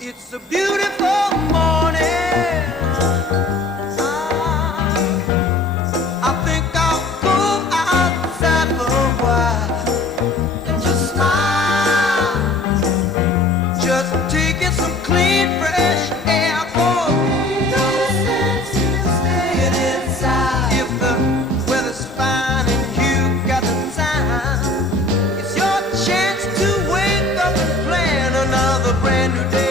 It's a beautiful morning. I think I'll go outside for a while and just smile, just taking some clean, fresh air. Oh, no sense in staying inside. If the weather's fine and you got the time, it's your chance to wake up and plan another brand new day.